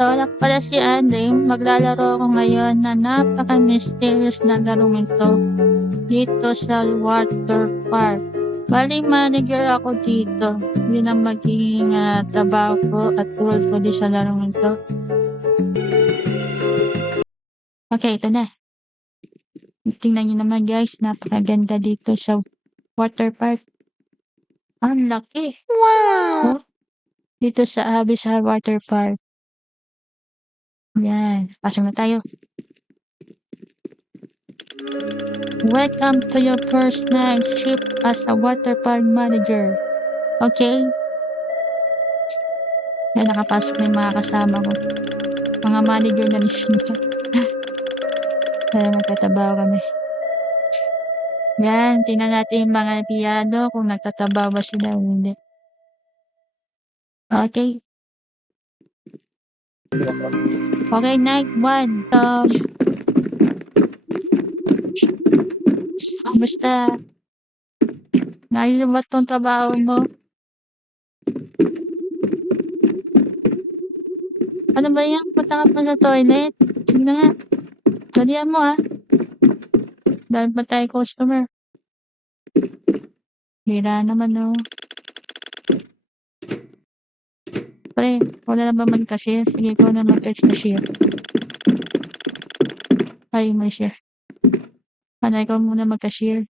ito, ako pala si Andy. Maglalaro ako ngayon na napaka-mysterious na larong ito dito sa water park. Bali, manager ako dito. Yun ang magiging uh, trabaho ko at rules ko di sa larong ito. Okay, ito na. Tingnan nyo naman guys, napakaganda dito sa water park. Ang laki. Wow! Dito sa Abyssal Water Park. Yan. Pasok na tayo. Welcome to your first night shift as a water park manager. Okay? Yan, nakapasok na yung mga kasama ko. Mga manager na ni Sinta. Kaya nagtatabaw kami. Yan, tingnan natin yung mga piano kung nagtatabaw ba sila o hindi. Okay. Okay, night one. So, Basta, Nais ba tong trabaho mo? Ano ba yan? Punta ka pa sa toilet? Sige na nga. Dalihan mo ah. Dahil pa tayo customer. Hira naman oh. Pre, wala na ba mag-cashier? Sige, ko na mag-cashier. Ay, may share. Ano, ikaw muna mag-cashier.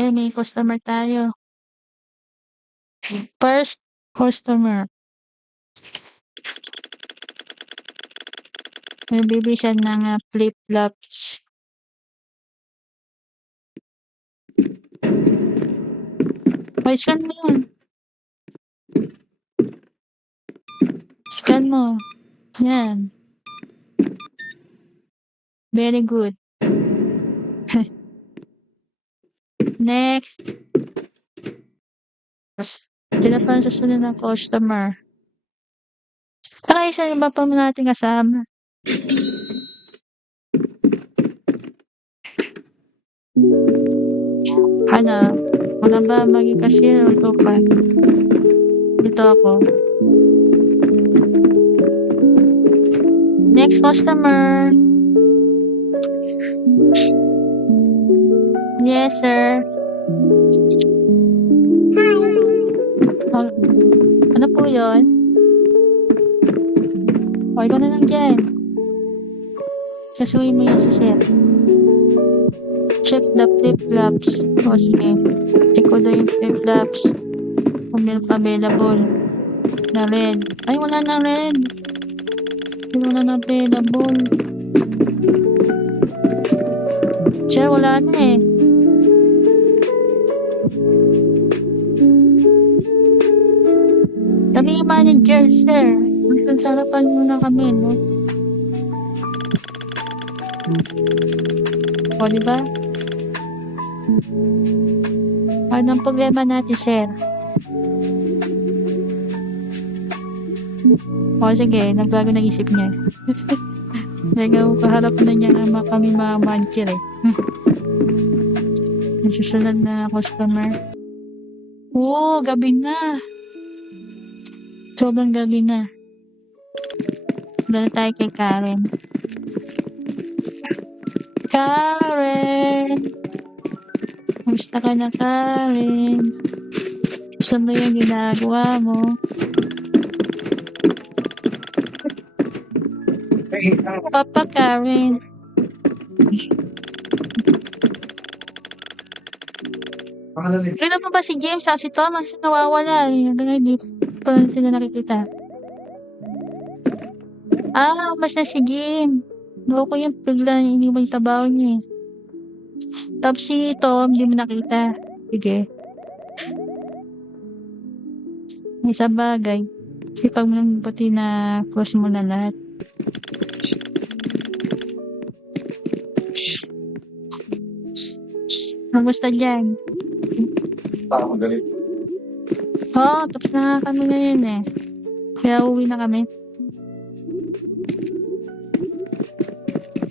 Eh, may customer tayo. First customer. May bibi siya ng uh, flip-flops. Hoy, scan mo yun. Scan mo. Yan. Very good. Next. Sila pa susunod ng customer. Saka isa iba pa natin kasama. Ano? Wala ba maging cashier o ito ka? Ito ako. Next customer. Yes, sir. Oh, ano po yun? O, ikaw na lang dyan. Kasuhin mo yan si sir. Check the flip-flops. O, sige. Check ko daw yung flip-flops. Kung available. Na red. Ay, wala na red. Na available. Sir, wala na eh. Kami yung manager, sir. Nasa sarapan muna kami, no? O, di ba? Anong problema natin, sir? O, sige. Nagbago ng isip niya. Nagaw, kaharap na niya nga kami mga manager, eh. Nagsusunod na customer. Oo, gabi na. Sobrang gabi na. Dala tayo kay Karen. Karen! Kamusta ka na, Karen? Gusto mo yung ginagawa mo? Papa Karen. Kailan pa ba si James at si Thomas nawawala? eh. Hanggang ngayon, di pa sila nakikita. Ah, basta si Jim. Loko yung bigla iniwan yung trabaho niya eh. Tapos si Tom, hindi mo nakita. Sige. May sa bagay. Sipag mo pati na close mo na lahat. Kamusta dyan? Parang magalit. Oo, oh, tapos na nga kami ngayon eh. Kaya uwi na kami.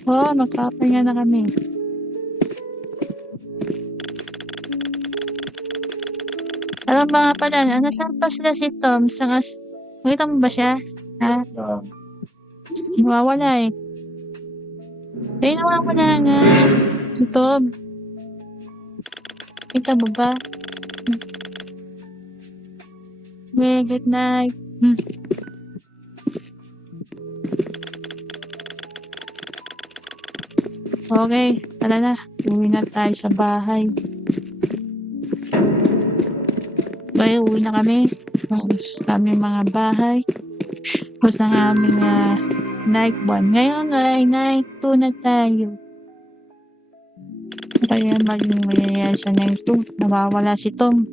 Oo, oh, magpapahinga na kami. Alam ba nga pala, ano saan pa sila si Tom? Sa kas... Nakita mo ba siya? Ha? Ah, Nawawala eh. Eh, nawawala nga. Si Tom. Kita mo ba? Hmm. Okay, good night. Hmm. Okay, tara na. Uwi na tayo sa bahay. Okay, uwi na kami. Tapos kami mga bahay. Tapos ng aming ah, night 1. Ngayon ay night 2 na tayo. Kaya maging mayayari sa night 2. Nawawala si Tom.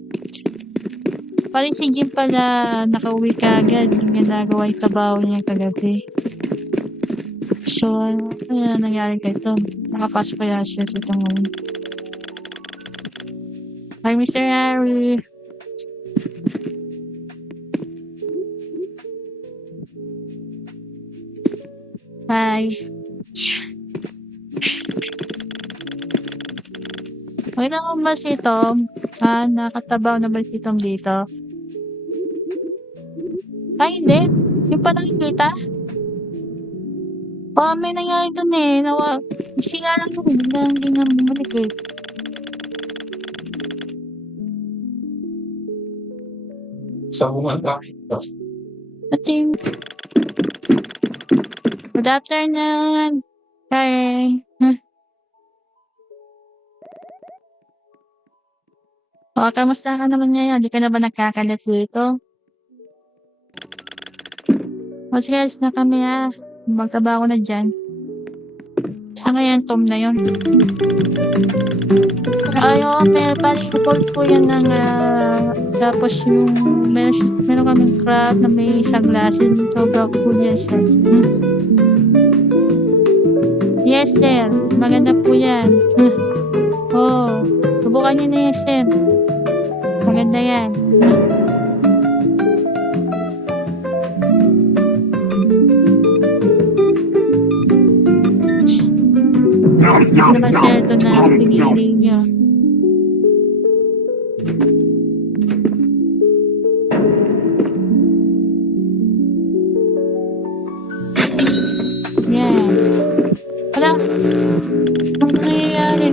Pari si Jim pala nakauwi ka agad. Yung ginagawa yung trabaho niya kagabi. So, ano na nangyari kay Tom? Nakapasok kaya siya sa Tom. Hi, Mr. Harry. Hi. Okay na ba si Tom? Ah, nakatabaw na ba si Tom dito? Ay, hindi. Yung pa nakikita? Oh, may nangyari dun eh. Nawa, kasi nga lang yun. Hindi na, hindi na bumalik eh. sa bumanda. At yung... Good afternoon. Hi. Hmm. O, kamusta ka naman ngayon? Di ka na ba nagkakalat dito? O, sige, alis na kami ha. Magtaba ako na dyan. Sa ngayon, Tom na yun. Ay, oo, may bali cold po yan ng ah, tapos yung meron, meron kaming crab na may sunglasses. Sobrang cool yan, sir. Hmm. Yes, sir. Maganda po yan. Oo. Subukan niyo na yan, sir. Maganda yan. Ano ba, sir, ito na pinili niyo. Yan. Wala. Ano nangyayari?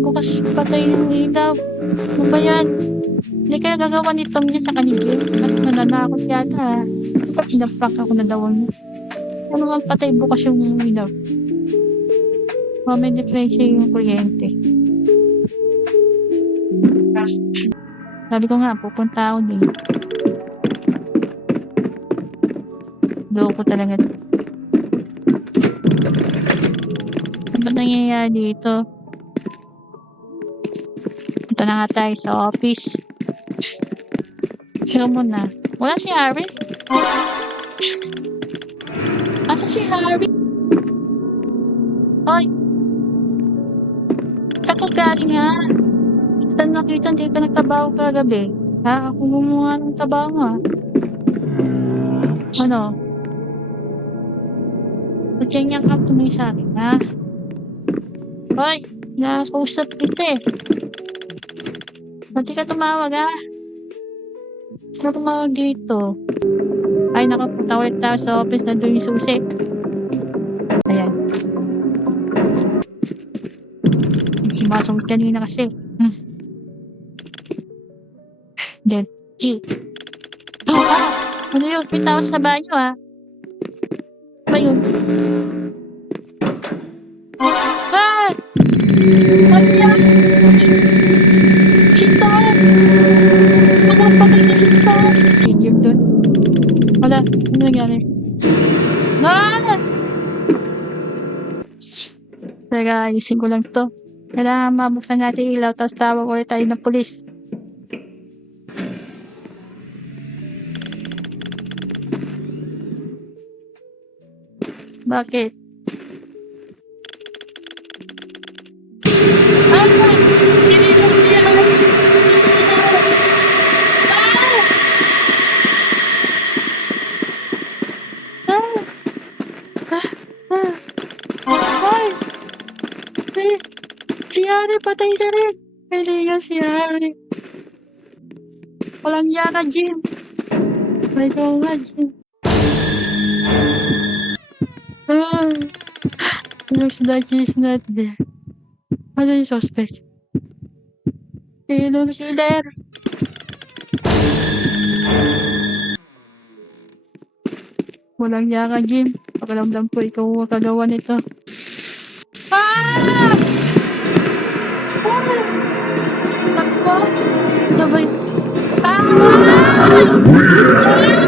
Bukas patay yung ilaw? Ano ba yan? Hindi kaya gagawa ni Tom dyan sa kanigin? At nananakot yata. Di ba pinaprank ako na daw niya? Ano nga patay bukas yung ilaw? O may diferensya yung kuryente. Sabi ko nga, pupunta ako din. Loko talaga. Ano ba nangyayari dito? Punta na nga tayo sa office. Siya muna. Wala si Harry? Asa si Harry? Ay! Saan ka galing ha? Kita nakita hindi ka nagtabaho kagabi. Ha? Ako gumawa ng trabaho mo ha? Ano? Ba't ganyan ka tumay sa akin ha? Hoy! Nakausap kita eh. Ba't di ka tumawag ha? Ano tumawag dito? Ay, nakapunta ulit tayo sa office na doon yung susi. Ayan. Sumasungit kanina kasi. Hmm. Then, G. Oh, ah! Ano yun? Tao sa banyo ah. Ba yun? Ah! Ano yan? Si Tom! Patay na si Tom! Tigil dun. Wala. Ano nangyari? Ah! Teka, ayusin ko lang to. Kailangan mabuksan natin ilaw tapos tawag ulit tayo ng pulis. Bakit? Walang yaka, Jim. My God, Jim. Ah, looks like he's not there. Ano yung suspect? Sinong killer? Walang niya ka, Jim. Pakiramdam ko ikaw ang kagawa nito. Takbo! Sabay. Ah! Ah!